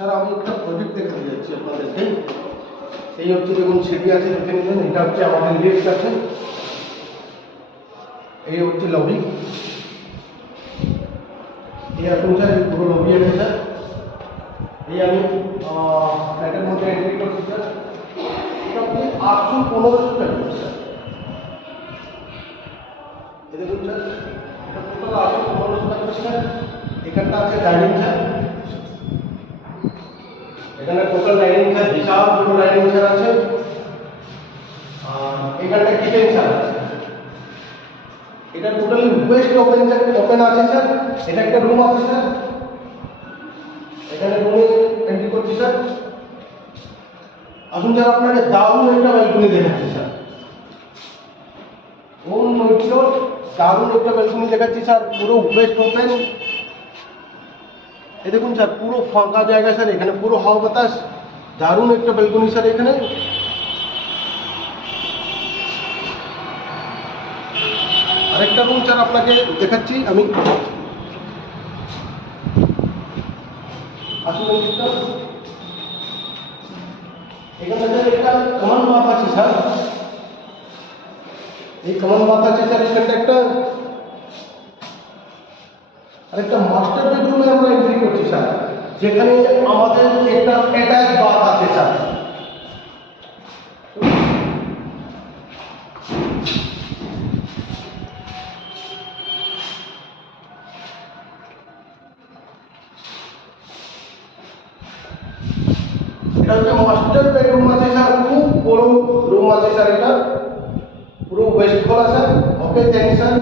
Sir আমি একটা project দেখাতে যাচ্ছি আপনাদেরকে। এই হচ্ছে দেখুন সিঁড়ি আছে, দেখে নিলেন। এটা হচ্ছে আমাদের লিফট আছে, এই হচ্ছে লবি। এই এখন স্যার এই পুরো লবি আছে স্যার। এই আমি ফ্ল্যাটের মধ্যে এন্ট্রি করছি স্যার। এটা আপনি 800-1500 টাকা স্যার। এই দেখুন স্যার, এটা টোটাল 800-1500 টাকা স্যার। এখানটা আছে ডাইনিং স্যার, এখানে টোটাল ডাইনিং স্যার, বিশাল বড় ডাইনিং স্যার আছে। আর এখানটা কিচেন স্যার আছে। এটা টোটালি ওয়েস্ট ওপেন আছে স্যার। এটা একটা রুম আছে স্যার, এখানে রুমে এন্ট্রি করছি স্যার। আসুন স্যার আপনাকে দারুণ একটা ব্যালকনি দেখাচ্ছি স্যার। দারুণ একটা ব্যালকনি দেখাচ্ছি স্যার, পুরো ওয়েস্ট ওপেন। এই দেখুন স্যার, পুরো ফাঁকা জায়গা স্যার, এখানে পুরো হাওয়া বাতাস। দারুণ একটা ব্যালকনি স্যার এখানে। আরেকটা রুম স্যার আপনাকে দেখাচ্ছি আমি। আসুন এখানে স্যার একটা কমন বাথ আছে স্যার। এই কমন বাথ আছে স্যার, এখানটা একটা আরেকটা মাস্টার বেডরুমে আমরা এন্ট্রি করছি স্যার, যেখানে আমাদের একটা অ্যাটাচ বাথ আছে স্যার। এটা হচ্ছে মাস্টার বেডরুম আছে স্যার, খুব বড় রুম আছে স্যার। এটা পুরো ওয়েস্ট খোলা স্যার। ওকে, থ্যাংক স্যার।